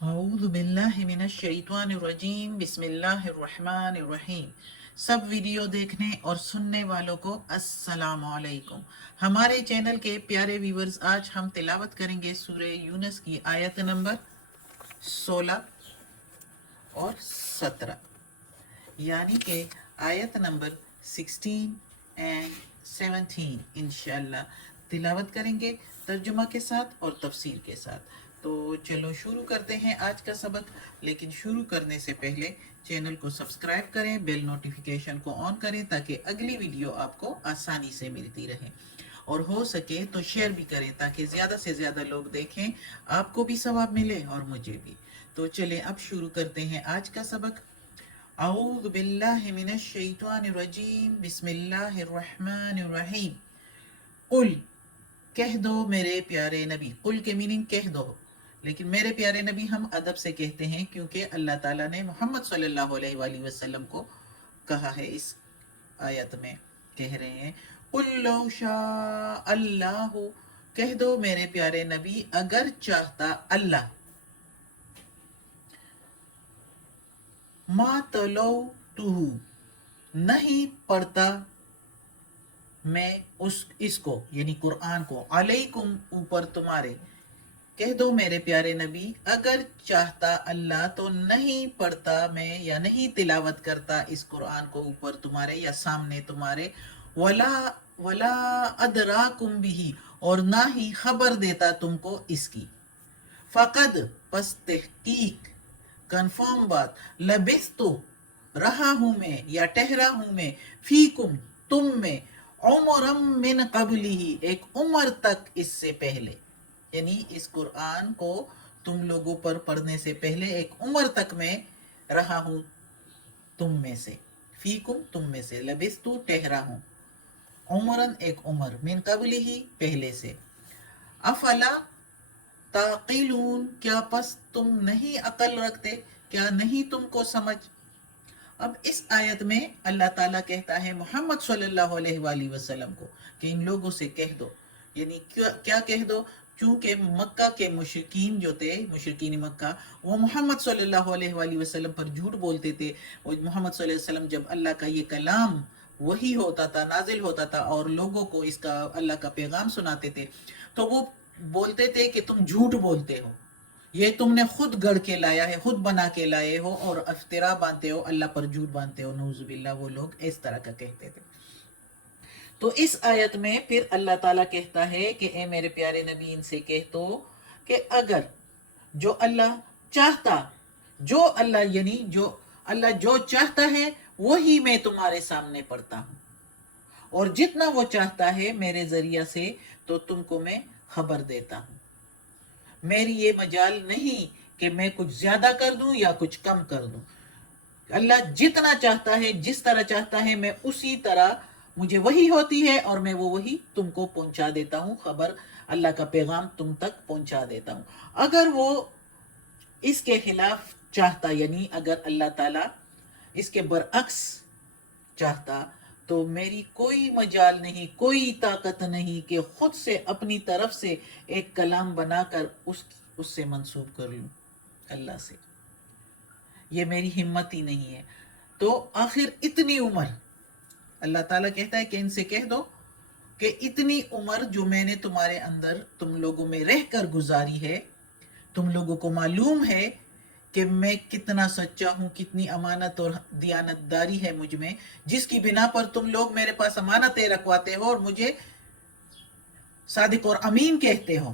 اعوذ باللہ من الشیطان الرجیم بسم اللہ الرحمن الرحیم۔ سب ویڈیو دیکھنے اور سننے والوں کو السلام علیکم۔ ہمارے چینل کے پیارے ویورز، آج ہم تلاوت کریں گے سورہ یونس کی آیت نمبر 16 اور 17، یعنی کہ آیت نمبر 16 اینڈ 17 انشاءاللہ تلاوت کریں گے ترجمہ کے ساتھ اور تفسیر کے ساتھ۔ تو چلو شروع کرتے ہیں آج کا سبق، لیکن شروع کرنے سے پہلے چینل کو سبسکرائب کریں، بیل نوٹیفیکیشن کو آن کریں تاکہ اگلی ویڈیو آپ کو آسانی سے ملتی رہے، اور ہو سکے تو شیئر بھی کریں تاکہ زیادہ سے زیادہ لوگ دیکھیں، آپ کو بھی ثواب ملے اور مجھے بھی۔ تو چلیں اب شروع کرتے ہیں آج کا سبق۔ اعوذ باللہ من الشیطان الرجیم بسم اللہ الرحمن الرحیم۔ قل، کہہ دو میرے پیارے نبی۔ قل کے میننگ کہہ دو، لیکن میرے پیارے نبی ہم ادب سے کہتے ہیں کیونکہ اللہ تعالیٰ نے محمد صلی اللہ علیہ وآلہ وسلم کو کہا ہے۔ اس آیت میں کہہ رہے ہیں قل لو شاء اللہ، کہہ دو میرے پیارے نبی اگر چاہتا اللہ، ما تلوتہ، نہیں پڑھتا میں اس کو یعنی قرآن کو، علیکم اوپر تمہارے۔ کہہ دو میرے پیارے نبی اگر چاہتا اللہ تو نہیں پڑھتا میں یا نہیں تلاوت کرتا اس قرآن کو اوپر تمہارے یا سامنے تمہارے، ولا ادراکم بھی، اور نہ ہی خبر دیتا تم کو اس کی۔ فقد، پس تحقیق، کنفرم بات، لبثتو، رہا ہوں میں یا ٹھہرا ہوں میں، فیکم، تم میں، عمرم من قبلہ، ایک عمر تک اس سے پہلے، یعنی اس قرآن کو تم لوگوں پر پڑھنے سے پہلے ایک عمر تک میں رہا ہوں تم میں سے، فیکم تم میں سے، لبثتو ٹھہرا ہوں، عمرن ایک عمر، من قبلہ پہلے سے۔ افلا تعقلون، کیا پس تم نہیں عقل رکھتے، کیا نہیں تم کو سمجھ۔ اب اس آیت میں اللہ تعالیٰ کہتا ہے محمد صلی اللہ علیہ وآلہ وسلم کو کہ ان لوگوں سے کہہ دو، یعنی کیا کہہ دو، چونکہ مکہ کے مشرکین جو تھے، مشرکین مکہ، وہ محمد صلی اللہ علیہ وآلہ وسلم پر جھوٹ بولتے تھے۔ اور محمد صلی اللہ علیہ وسلم جب اللہ کا یہ کلام وہی ہوتا تھا، نازل ہوتا تھا، اور لوگوں کو اس کا اللہ کا پیغام سناتے تھے، تو وہ بولتے تھے کہ تم جھوٹ بولتے ہو، یہ تم نے خود گڑھ کے لایا ہے، خود بنا کے لائے ہو اور افطرا باندھتے ہو، اللہ پر جھوٹ باندھتے ہو، نعوذ باللہ۔ وہ لوگ اس طرح کا کہتے تھے۔ تو اس آیت میں پھر اللہ تعالیٰ کہتا ہے کہ اے میرے پیارے نبی ان سے کہہ دو کہ اگر جو اللہ چاہتا، جو اللہ یعنی جو اللہ جو چاہتا ہے وہی میں تمہارے سامنے پڑھتا ہوں، اور جتنا وہ چاہتا ہے میرے ذریعہ سے تو تم کو میں خبر دیتا ہوں۔ میری یہ مجال نہیں کہ میں کچھ زیادہ کر دوں یا کچھ کم کر دوں۔ اللہ جتنا چاہتا ہے، جس طرح چاہتا ہے، میں اسی طرح مجھے وہی ہوتی ہے اور میں وہی تم کو پہنچا دیتا ہوں، خبر اللہ کا پیغام تم تک پہنچا دیتا ہوں۔ اگر وہ اس کے خلاف چاہتا، یعنی اگر اللہ تعالیٰ اس کے برعکس چاہتا تو میری کوئی مجال نہیں، کوئی طاقت نہیں کہ خود سے اپنی طرف سے ایک کلام بنا کر اس سے منسوب کر لوں اللہ سے، یہ میری ہمت ہی نہیں ہے۔ تو آخر اتنی عمر، اللہ تعالیٰ کہتا ہے کہ ان سے کہہ دو کہ اتنی عمر جو میں نے تمہارے اندر تم لوگوں میں رہ کر گزاری ہے، تم لوگوں کو معلوم ہے کہ میں کتنا سچا ہوں، کتنی امانت اور دیانت داری ہے مجھ میں، جس کی بنا پر تم لوگ میرے پاس امانتیں رکھواتے ہو اور مجھے صادق اور امین کہتے ہو۔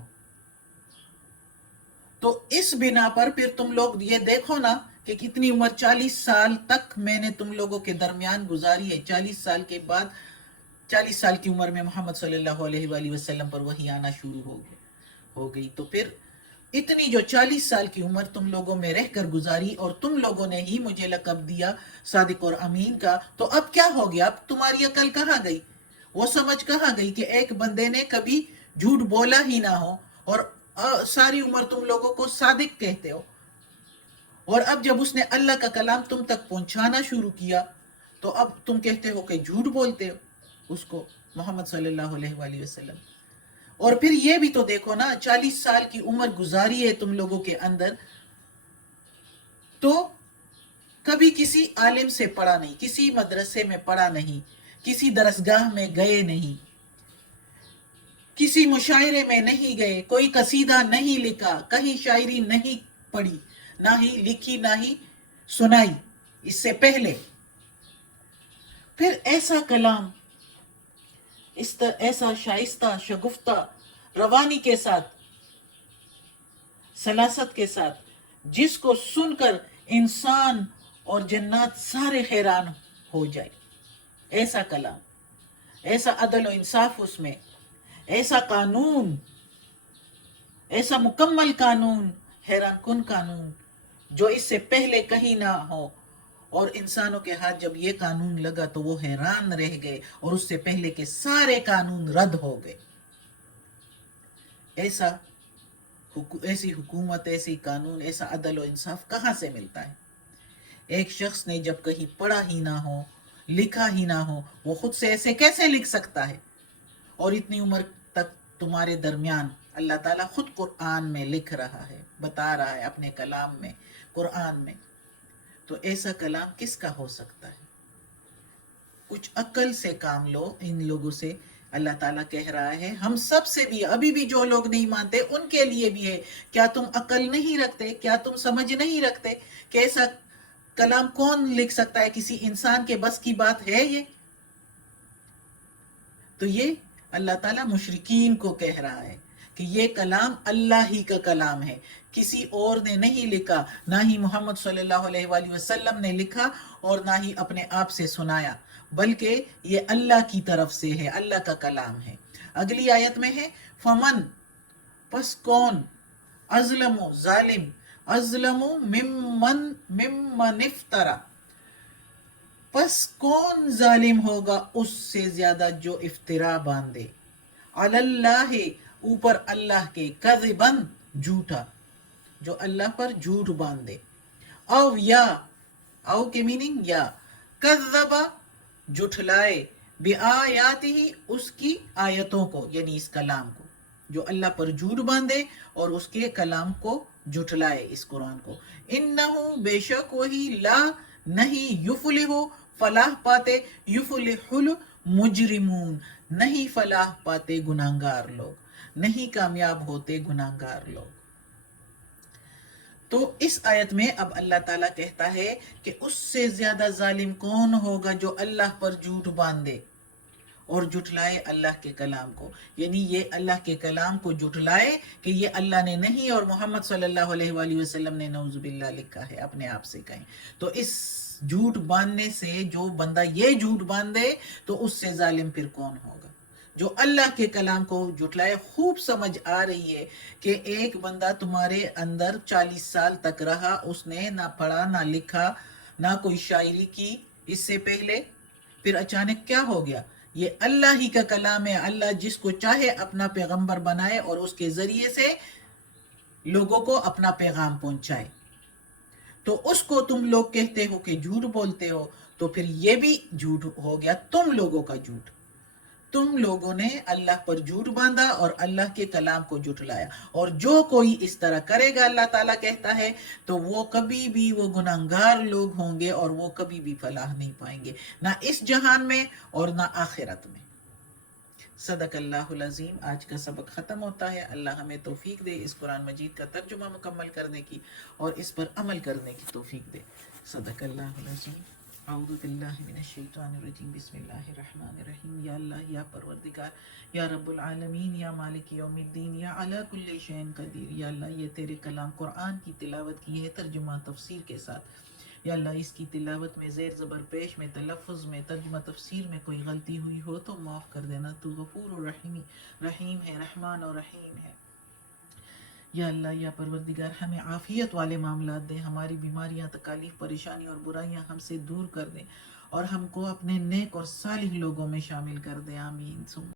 تو اس بنا پر پھر تم لوگ یہ دیکھو نا کہ کتنی عمر، 40 سال تک میں نے تم لوگوں کے درمیان گزاری ہے۔ 40 سال کے بعد، 40 سال کی عمر میں محمد صلی اللہ علیہ وآلہ وسلم پر وحی آنا شروع ہو گئی۔ تو پھر اتنی جو 40 سال کی عمر تم لوگوں میں رہ کر گزاری اور تم لوگوں نے ہی مجھے لقب دیا صادق اور امین کا، تو اب کیا ہو گیا؟ اب تمہاری عقل کہاں گئی؟ وہ سمجھ کہاں گئی کہ ایک بندے نے کبھی جھوٹ بولا ہی نہ ہو اور ساری عمر تم لوگوں کو صادق کہتے ہو، اور اب جب اس نے اللہ کا کلام تم تک پہنچانا شروع کیا تو اب تم کہتے ہو کہ جھوٹ بولتے ہو اس کو، محمد صلی اللہ علیہ وآلہ وسلم۔ اور پھر یہ بھی تو دیکھو نا، 40 سال کی عمر گزاری ہے تم لوگوں کے اندر، تو کبھی کسی عالم سے پڑھا نہیں، کسی مدرسے میں پڑھا نہیں، کسی درسگاہ میں گئے نہیں، کسی مشاعرے میں نہیں گئے، کوئی قصیدہ نہیں لکھا، کہیں شاعری نہیں پڑھی، نہ ہی لکھی نہ ہی سنائی اس سے پہلے. پھر ایسا کلام، ایسا شائستہ شگفتہ روانی کے ساتھ، سلاست کے ساتھ، جس کو سن کر انسان اور جنات سارے حیران ہو جائے. ایسا کلام، ایسا عدل و انصاف اس میں، ایسا قانون، ایسا مکمل قانون، حیران کن قانون جو اس سے پہلے کہیں نہ ہو. اور انسانوں کے ہاتھ جب یہ قانون لگا تو وہ حیران رہ گئے، اور اس سے پہلے کے سارے قانون رد ہو گئے. ایسی حکومت، ایسی قانون، ایسا عدل و انصاف کہاں سے ملتا ہے؟ ایک شخص نے جب کہیں پڑھا ہی نہ ہو، لکھا ہی نہ ہو، وہ خود سے ایسے کیسے لکھ سکتا ہے؟ اور اتنی عمر تک تمہارے درمیان اللہ تعالیٰ خود قرآن میں لکھ رہا ہے، بتا رہا ہے اپنے کلام میں، قرآن میں. تو ایسا کلام کس کا ہو سکتا ہے؟ کچھ عقل سے کام لو. ان لوگوں سے اللہ تعالیٰ کہہ رہا ہے، ہم سب سے بھی، ابھی بھی جو لوگ نہیں مانتے ان کے لیے بھی ہے. کیا تم عقل نہیں رکھتے؟ کیا تم سمجھ نہیں رکھتے کہ ایسا کلام کون لکھ سکتا ہے؟ کسی انسان کے بس کی بات ہے یہ؟ تو یہ اللہ تعالیٰ مشرکین کو کہہ رہا ہے کہ یہ کلام اللہ ہی کا کلام ہے، کسی اور نے نہیں لکھا، نہ ہی محمد صلی اللہ علیہ وآلہ وسلم نے لکھا، اور نہ ہی اپنے آپ سے سنایا، بلکہ یہ اللہ کی طرف سے ہے، اللہ کا کلام ہے. اگلی آیت میں ہے فمن، پس کون، ازلم ظالم، ازلم ممن افترا، پس کون ظالم ہوگا اس سے زیادہ جو افترا باندھے، علی اللہ، اوپر اللہ کے، کذباً، جھوٹا، جو اللہ پر جھوٹ باندھے، او یا، او کے میننگ یا، کذبا، جھٹلائے، بآیاتہ، اس کی آیتوں کو، یعنی اس کلام کو، جو اللہ پر جھوٹ باندھے اور اس کے کلام کو جھٹلائے، اس قرآن کو. انہو، بے شک وہی، لا، نہیں، یفلح، فلاح پاتے، یفلح المجرمون، نہیں فلاح پاتے گناہگار لوگ، نہیں کامیاب ہوتے گناہگار لوگ. تو اس آیت میں اب اللہ تعالیٰ کہتا ہے کہ اس سے زیادہ ظالم کون ہوگا جو اللہ پر جھوٹ باندھے اور جھٹلائے اللہ کے کلام کو. یعنی یہ اللہ کے کلام کو جھٹلائے کہ یہ اللہ نے نہیں اور محمد صلی اللہ علیہ وآلہ وسلم نے نعوذ باللہ لکھا ہے، اپنے آپ سے کہیں. تو اس جھوٹ باندھنے سے، جو بندہ یہ جھوٹ باندھے تو اس سے ظالم پھر کون ہوگا؟ جو اللہ کے کلام کو جھٹلائے. خوب سمجھ آ رہی ہے کہ ایک بندہ تمہارے اندر 40 سال تک رہا، اس نے نہ پڑھا نہ لکھا نہ کوئی شاعری کی اس سے پہلے، پھر اچانک کیا ہو گیا؟ یہ اللہ ہی کا کلام ہے. اللہ جس کو چاہے اپنا پیغمبر بنائے اور اس کے ذریعے سے لوگوں کو اپنا پیغام پہنچائے. تو اس کو تم لوگ کہتے ہو کہ جھوٹ بولتے ہو، تو پھر یہ بھی جھوٹ ہو گیا، تم لوگوں کا جھوٹ. تم لوگوں نے اللہ پر جھوٹ باندھا اور اللہ کے کلام کو جھٹلایا. اور جو کوئی اس طرح کرے گا، اللہ تعالیٰ کہتا ہے، تو وہ کبھی بھی، وہ گناہگار لوگ ہوں گے اور وہ کبھی بھی فلاح نہیں پائیں گے، نہ اس جہان میں اور نہ آخرت میں. صدق اللہ العظیم. آج کا سبق ختم ہوتا ہے. اللہ ہمیں توفیق دے اس قرآن مجید کا ترجمہ مکمل کرنے کی اور اس پر عمل کرنے کی توفیق دے. صدق اللہ العظیم. اعوذ باللہ من الشیطان الرجیم. بسم اللہ الرحمن الرحیم. یا اللہ، یا پروردگار، یا رب العالمین، یا مالک یوم الدین، یا علی کل شیء قدیر. یا اللہ، یہ تیرے کلام قرآن کی تلاوت کی ہے ترجمہ تفسیر کے ساتھ. یا اللہ، اس کی تلاوت میں، زیر زبر پیش میں، تلفظ میں، ترجمہ تفسیر میں کوئی غلطی ہوئی ہو تو معاف کر دینا. تو غفور و رحیم ہے، رحمان و رحیم ہے. یا اللہ، یا پروردگار، ہمیں عافیت والے معاملات دیں، ہماری بیماریاں، تکالیف، پریشانی اور برائیاں ہم سے دور کر دیں، اور ہم کو اپنے نیک اور صالح لوگوں میں شامل کر دیں. آمین.